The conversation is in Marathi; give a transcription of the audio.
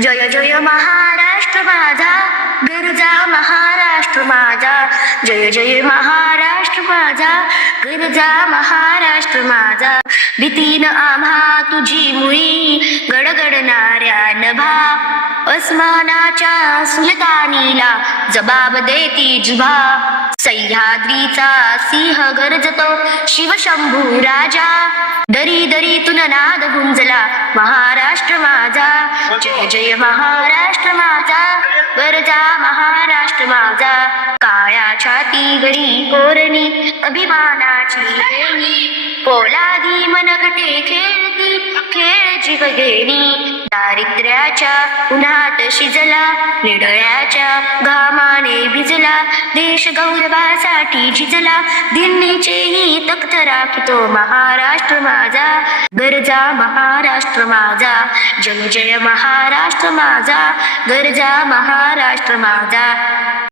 जय जय महाराष्ट्र माझा, गरजा महाराष्ट्र माझा. जय जय महाराष्ट्र माझा, गरजा महाराष्ट्र माझा. भीतीन आम्हा तुझी मुळी, गडगडणाऱ्या नभा. अस्मानाच्या सुलतानीला जबाब देती जिभा. सह्याद्रीचा सिंह गरजतो शिवशंभू राजा. दरी दरीतून नाद गुंजला महाराष्ट्र माझा. जय जय महाराष्ट्र माझा, गरजा महाराष्ट्र माझा. काळ्या छातीवरी कोरणी अभिमानाची वेणी. पोलादी मनगटे खेळती खेळ जीव घेणी. दारिद्र्याच्या उन्हात शिजला, निडळ्याच्या घामाने भिजला. देश गौरवासाठी झिजला, दिल्लीचेही तख्त राखतो महाराष्ट्र माझा. गरजा महाराष्ट्र माझा. जय जय महाराष्ट्र माझा, गरजा महाराष्ट्र माझा.